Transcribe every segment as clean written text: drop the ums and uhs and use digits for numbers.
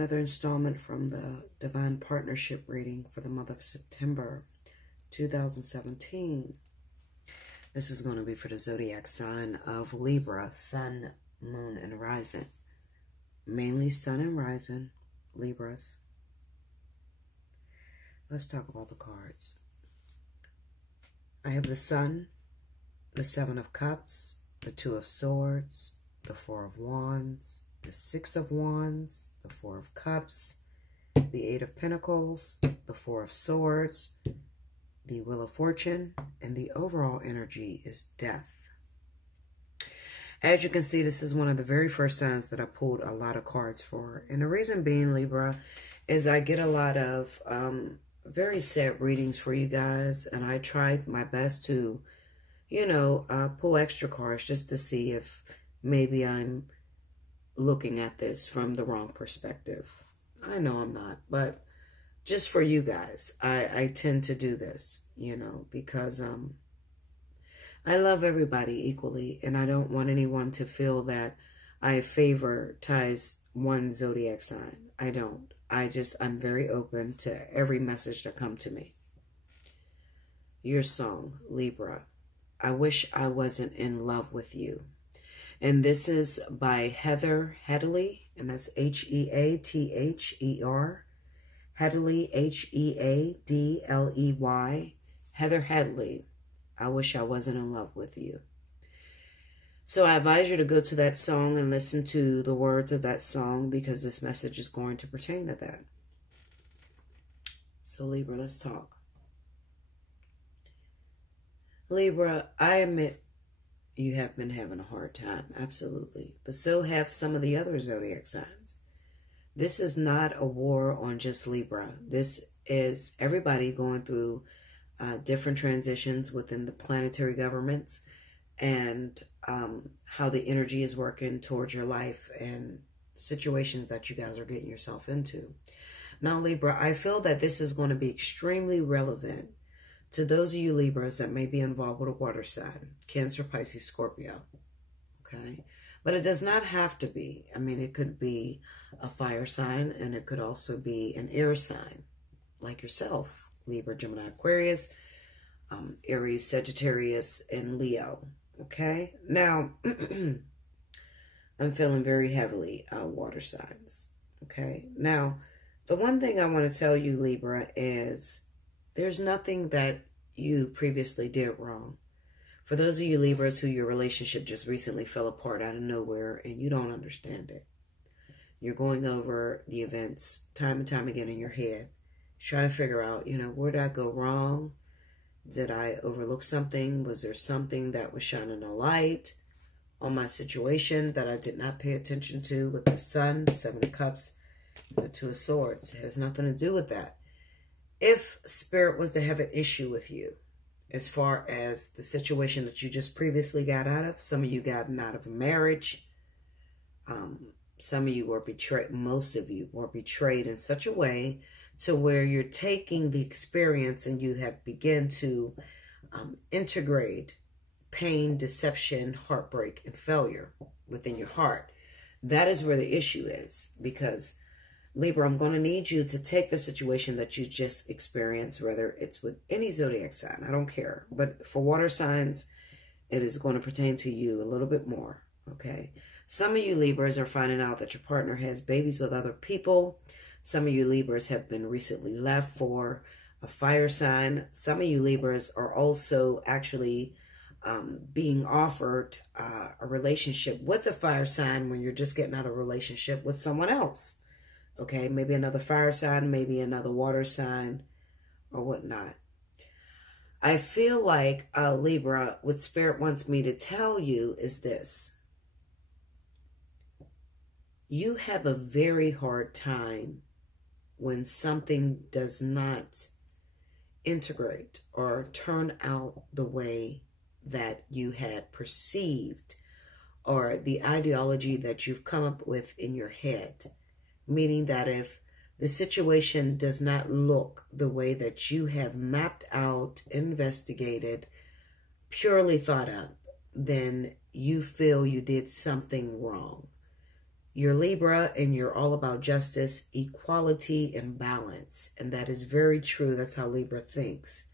another installment from the Divine Partnership reading for the month of September 2017. This is going to be for the zodiac sign of Libra, Sun, Moon, and Rising. Mainly Sun and Rising, Libras. Let's talk about the cards. I have the Sun, the Seven of Cups, the Two of Swords, the Four of Wands, the Six of Wands, the Four of Cups, the Eight of Pentacles, the Four of Swords, the Wheel of Fortune, and the overall energy is Death. As you can see, this is one of the very first signs that I pulled a lot of cards for. And the reason being, Libra, is I get a lot of very sad readings for you guys. And I tried my best to, pull extra cards just to see if maybe I'm looking at this from the wrong perspective. I know I'm not, but just for you guys, I tend to do this, because I love everybody equally, and I don't want anyone to feel that I favoritize one zodiac sign. I don't. I'm very open to every message that comes to me. Your song, Libra. I wish I wasn't in love with you. And this is by Heather Headley, and that's Heather. Headley, Headley. Heather Headley. I wish I wasn't in love with you. So I advise you to go to that song and listen to the words of that song, because this message is going to pertain to that. So Libra, let's talk. Libra, I admit you have been having a hard time, absolutely. But so have some of the other zodiac signs. This is not a war on just Libra. This is everybody going through different transitions within the planetary governments, and how the energy is working towards your life and situations that you guys are getting yourself into. Now, Libra, I feel that this is going to be extremely relevant to those of you Libras that may be involved with a water sign, Cancer, Pisces, Scorpio, okay? But it does not have to be. I mean, it could be a fire sign, and it could also be an air sign, like yourself, Libra, Gemini, Aquarius, Aries, Sagittarius, and Leo, okay? Now, I'm feeling very heavily water signs, okay? Now, the one thing I want to tell you, Libra, is there's nothing that you previously did wrong. For those of you Libras who your relationship just recently fell apart out of nowhere and you don't understand it, you're going over the events time and time again in your head, trying to figure out, where did I go wrong? Did I overlook something? Was there something that was shining a light on my situation that I did not pay attention to with the Sun, Seven of Cups, and the Two of Swords? It has nothing to do with that. If Spirit was to have an issue with you, as far as the situation that you just previously got out of, some of you gotten out of a marriage, some of you were betrayed, most of you were betrayed in such a way to where you're taking the experience and you have begun to integrate pain, deception, heartbreak, and failure within your heart. That is where the issue is, because Libra, I'm going to need you to take the situation that you just experienced, whether it's with any zodiac sign, I don't care. But for water signs, it is going to pertain to you a little bit more, okay? Some of you Libras are finding out that your partner has babies with other people. Some of you Libras have been recently left for a fire sign. Some of you Libras are also actually being offered a relationship with a fire sign when you're just getting out of a relationship with someone else. Okay, maybe another fire sign, maybe another water sign, or whatnot. I feel like, Libra, what Spirit wants me to tell you is this. You have a very hard time when something does not integrate or turn out the way that you had perceived, or the ideology that you've come up with in your head. Meaning that if the situation does not look the way that you have mapped out, investigated, purely thought up, then you feel you did something wrong. You're Libra and you're all about justice, equality, and balance. And that is very true. That's how Libra thinks.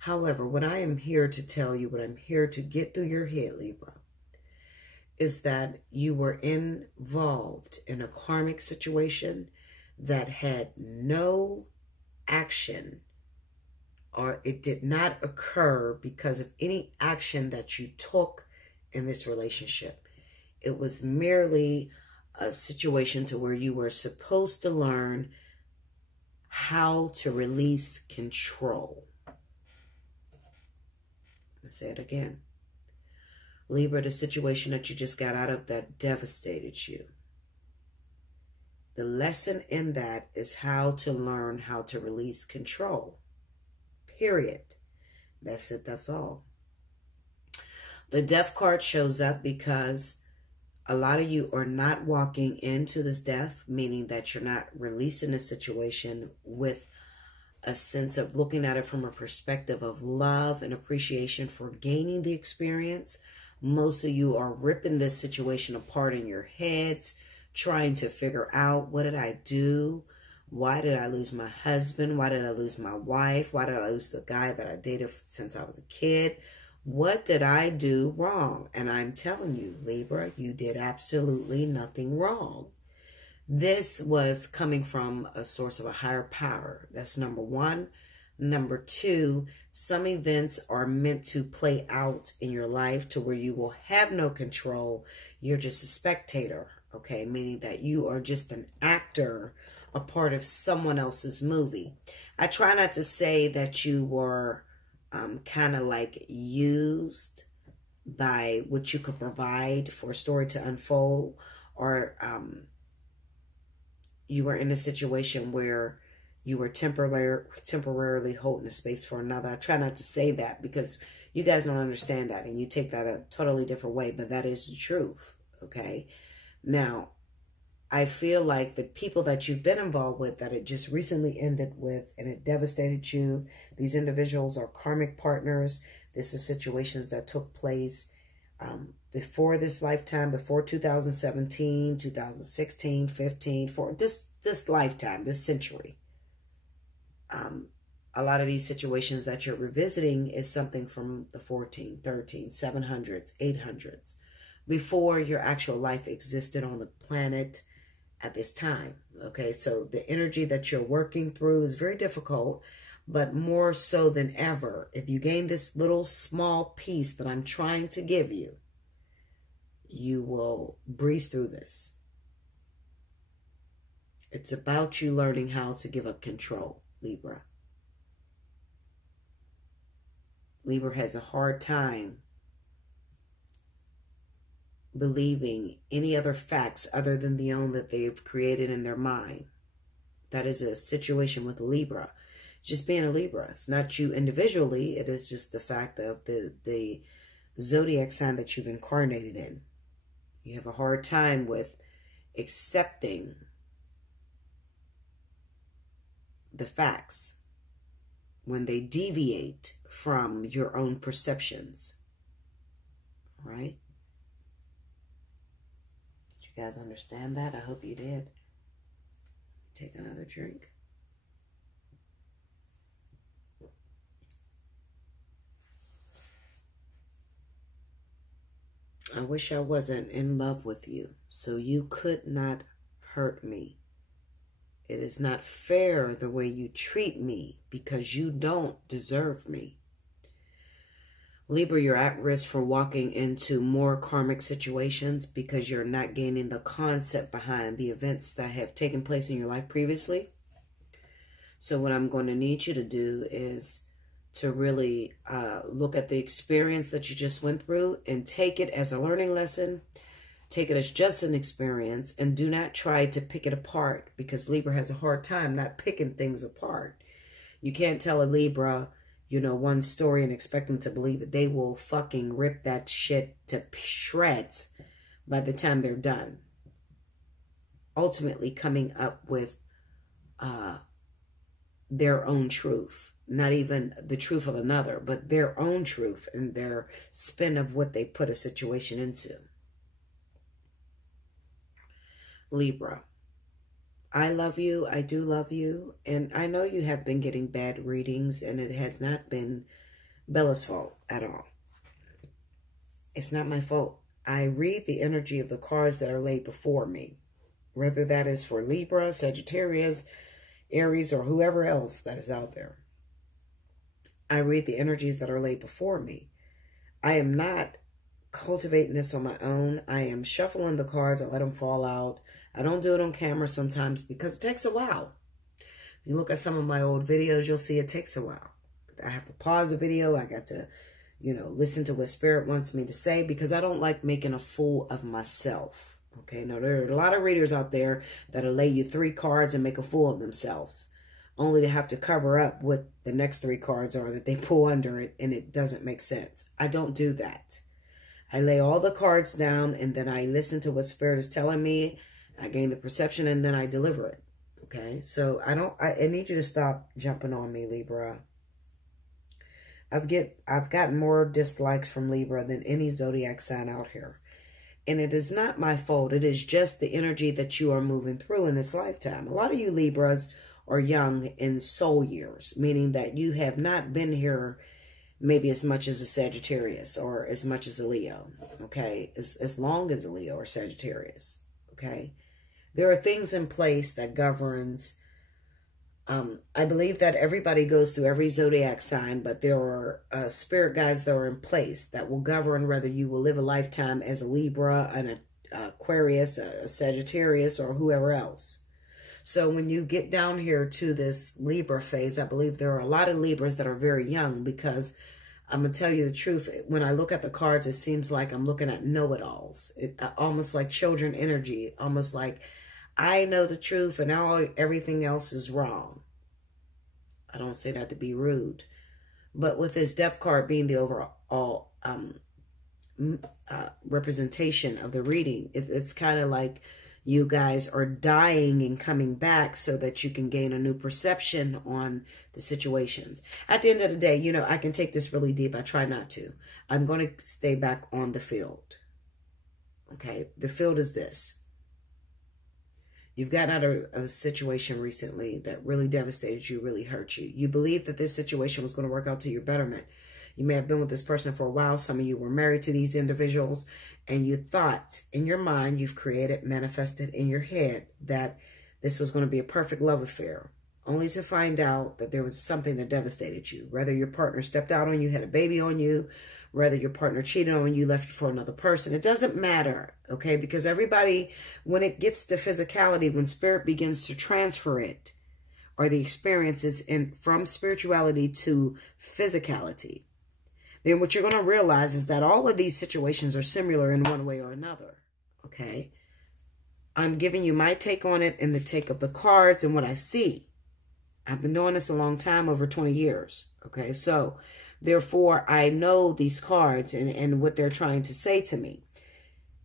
However, what I am here to tell you, what I'm here to get through your head, Libra, is that you were involved in a karmic situation that had no action, or it did not occur because of any action that you took in this relationship. It was merely a situation to where you were supposed to learn how to release control. I'll say it again. Libra, the situation that you just got out of that devastated you. The lesson in that is how to learn how to release control. Period. That's it. That's all. The death card shows up because a lot of you are not walking into this death, meaning that you're not releasing the situation with a sense of looking at it from a perspective of love and appreciation for gaining the experience. Most of you are ripping this situation apart in your heads, trying to figure out, what did I do? Why did I lose my husband? Why did I lose my wife? Why did I lose the guy that I dated since I was a kid? What did I do wrong? And I'm telling you, Libra, you did absolutely nothing wrong. This was coming from a source of a higher power. That's number one. Number two, some events are meant to play out in your life to where you will have no control. You're just a spectator, okay? Meaning that you are just an actor, a part of someone else's movie. I try not to say that you were kind of like used by what you could provide for a story to unfold, or you were in a situation where you were temporarily holding a space for another. I try not to say that because you guys don't understand that and you take that a totally different way, but that is the truth, okay? Now, I feel like the people that you've been involved with, that it just recently ended with and it devastated you, these individuals are karmic partners. This is situations that took place before this lifetime, before 2017, 2016, 15, for this lifetime, this century. A lot of these situations that you're revisiting is something from the 14, 13, 700s, 800s, before your actual life existed on the planet at this time. Okay, so the energy that you're working through is very difficult, but more so than ever, if you gain this little small piece that I'm trying to give you, you will breeze through this. It's about you learning how to give up control, Libra. Libra has a hard time believing any other facts other than the own that they've created in their mind. That is a situation with Libra. Just being a Libra. It's not you individually. It is just the fact of the zodiac sign that you've incarnated in. You have a hard time with accepting the facts when they deviate from your own perceptions. All right? Did you guys understand that? I hope you did. Take another drink. I wish I wasn't in love with you, so you could not hurt me. It is not fair the way you treat me because you don't deserve me. Libra, you're at risk for walking into more karmic situations because you're not gaining the concept behind the events that have taken place in your life previously. So what I'm going to need you to do is to really look at the experience that you just went through and take it as a learning lesson. Take it as just an experience and do not try to pick it apart, because Libra has a hard time not picking things apart. You can't tell a Libra, you know, one story and expect them to believe it. They will fucking rip that shit to shreds by the time they're done. Ultimately coming up with their own truth. Not even the truth of another, but their own truth and their spin of what they put a situation into. Libra, I love you. I do love you. And I know you have been getting bad readings, and it has not been Bella's fault at all. It's not my fault. I read the energy of the cards that are laid before me, whether that is for Libra, Sagittarius, Aries, or whoever else that is out there. I read the energies that are laid before me. I am not cultivating this on my own. I am shuffling the cards. I let them fall out. I don't do it on camera sometimes because it takes a while. If you look at some of my old videos, you'll see it takes a while. I have to pause the video. I got to, listen to what Spirit wants me to say, because I don't like making a fool of myself. Okay, now there are a lot of readers out there that'll lay you 3 cards and make a fool of themselves, only to have to cover up what the next 3 cards are that they pull under it, and it doesn't make sense. I don't do that. I lay all the cards down, and then I listen to what Spirit is telling me. I gain the perception, and then I deliver it. Okay, so I need you to stop jumping on me, Libra. I've gotten more dislikes from Libra than any zodiac sign out here. And it is not my fault. It is just the energy that you are moving through in this lifetime. A lot of you Libras are young in soul years, meaning that you have not been here maybe as much as a Sagittarius or as much as a Leo, okay? As long as a Leo or Sagittarius, okay? There are things in place that governs. I believe that everybody goes through every zodiac sign, but there are spirit guides that are in place that will govern whether you will live a lifetime as a Libra, an Aquarius, a Sagittarius, or whoever else. So when you get down here to this Libra phase, I believe there are a lot of Libras that are very young, because I'm going to tell you the truth. When I look at the cards, it seems like I'm looking at know-it-alls. Almost like children energy, almost like I know the truth and now everything else is wrong. I don't say that to be rude. But with this Death card being the overall representation of the reading, it's kind of like you guys are dying and coming back so that you can gain a new perception on the situations. At the end of the day, I can take this really deep. I try not to. I'm going to stay back on the field. Okay, the field is this. You've gotten out of a situation recently that really devastated you, really hurt you. You believed that this situation was going to work out to your betterment. You may have been with this person for a while. Some of you were married to these individuals, and you thought in your mind, you've created, manifested in your head that this was going to be a perfect love affair, only to find out that there was something that devastated you. Whether your partner stepped out on you, had a baby on you, whether your partner cheated on you, left you for another person. It doesn't matter, okay? Because everybody, when it gets to physicality, when Spirit begins to transfer it, or the experiences from spirituality to physicality, then what you're going to realize is that all of these situations are similar in one way or another, okay? I'm giving you my take on it and the take of the cards and what I see. I've been doing this a long time, over 20 years, okay? So therefore, I know these cards and what they're trying to say to me.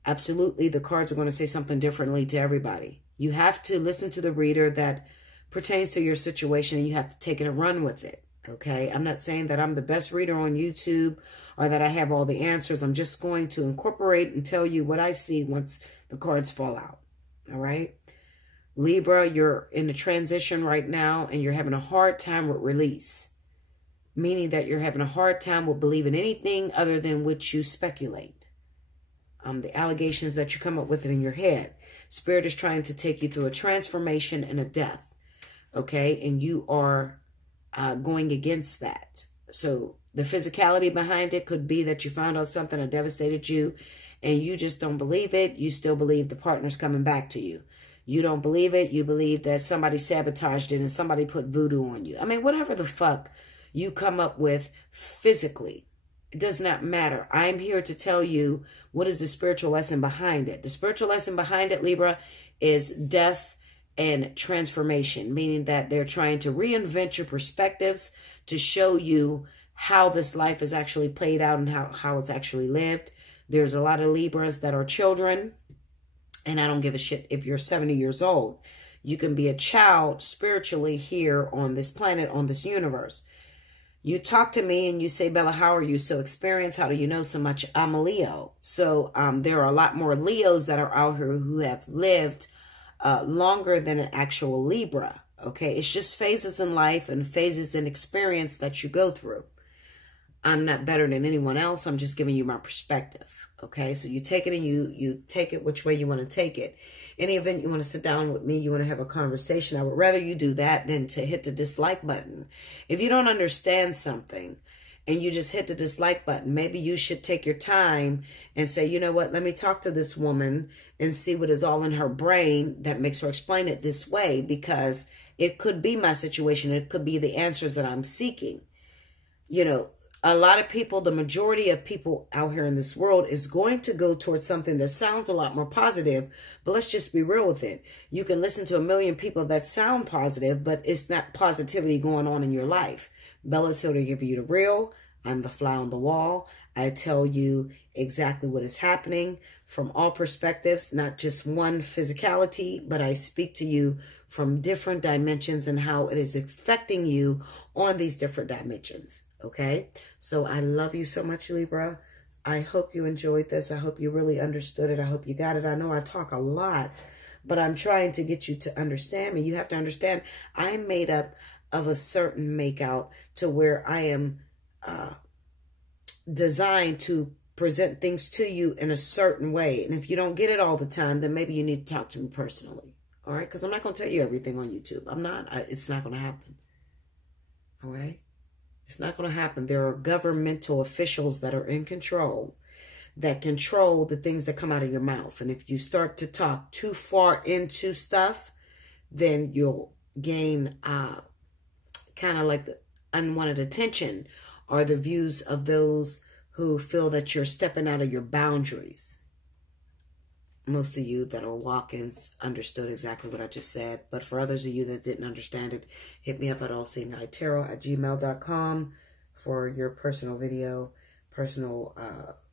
Absolutely, the cards are going to say something differently to everybody. You have to listen to the reader that pertains to your situation, and you have to take it and run with it, okay? I'm not saying that I'm the best reader on YouTube or that I have all the answers. I'm just going to incorporate and tell you what I see once the cards fall out, all right? Libra, you're in a transition right now, and you're having a hard time with release. Meaning that you're having a hard time with believing anything other than what you speculate. The allegations that you come up with in your head. Spirit is trying to take you through a transformation and a death. Okay? And you are going against that. So the physicality behind it could be that you found out something that devastated you, and you just don't believe it. You still believe the partner's coming back to you. You don't believe it. You believe that somebody sabotaged it and somebody put voodoo on you. I mean, whatever the fuck you come up with physically, it does not matter. I'm here to tell you what is the spiritual lesson behind it. The spiritual lesson behind it, Libra, is death and transformation, meaning that they're trying to reinvent your perspectives to show you how this life is actually played out and how it's actually lived. There's a lot of Libras that are children, and I don't give a shit if you're 70 years old. You can be a child spiritually here on this planet, on this universe. You talk to me and you say, Bella, how are you so experienced? How do you know so much? I'm a Leo. So there are a lot more Leos that are out here who have lived longer than an actual Libra. Okay, it's just phases in life and phases in experience that you go through. I'm not better than anyone else. I'm just giving you my perspective. Okay, so you take it and you take it which way you want to take it. Any event you want to sit down with me, you want to have a conversation, I would rather you do that than to hit the dislike button. If you don't understand something and you just hit the dislike button, maybe you should take your time and say, you know what, let me talk to this woman and see what is all in her brain that makes her explain it this way, because it could be my situation. It could be the answers that I'm seeking. You know, a lot of people, the majority of people out here in this world is going to go towards something that sounds a lot more positive, but let's just be real with it. You can listen to a million people that sound positive, but it's not positivity going on in your life. Bella's here to give you the real. I'm the fly on the wall. I tell you exactly what is happening from all perspectives, not just one physicality, but I speak to you from different dimensions and how it is affecting you on these different dimensions. Okay, so I love you so much, Libra. I hope you enjoyed this. I hope you really understood it. I hope you got it. I know I talk a lot, but I'm trying to get you to understand me. You have to understand I'm made up of a certain makeout to where I am designed to present things to you in a certain way. And if you don't get it all the time, then maybe you need to talk to me personally. All right, because I'm not going to tell you everything on YouTube. I'm not. It's not going to happen. All right. It's not going to happen. There are governmental officials that are in control that control the things that come out of your mouth. And if you start to talk too far into stuff, then you'll gain kind of like the unwanted attention or the views of those who feel that you're stepping out of your boundaries. Most of you that are walk-ins understood exactly what I just said. But for others of you that didn't understand it, hit me up at allseeingeyetarot@gmail.com for your personal video, personal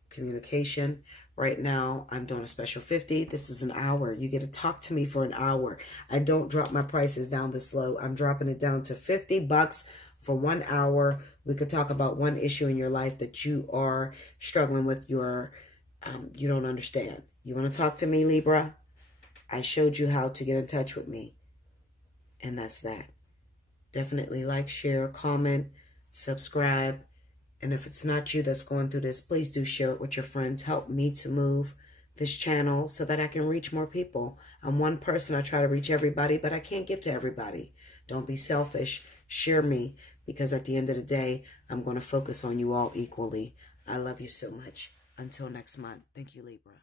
communication. Right now, I'm doing a special 50. This is an hour. You get to talk to me for an hour. I don't drop my prices down this low. I'm dropping it down to $50 for 1 hour. We could talk about one issue in your life that you are struggling with, you don't understand. You want to talk to me, Libra? I showed you how to get in touch with me. And that's that. Definitely like, share, comment, subscribe. And if it's not you that's going through this, please do share it with your friends. Help me to move this channel so that I can reach more people. I'm one person. I try to reach everybody, but I can't get to everybody. Don't be selfish. Share me, because at the end of the day, I'm going to focus on you all equally. I love you so much. Until next month. Thank you, Libra.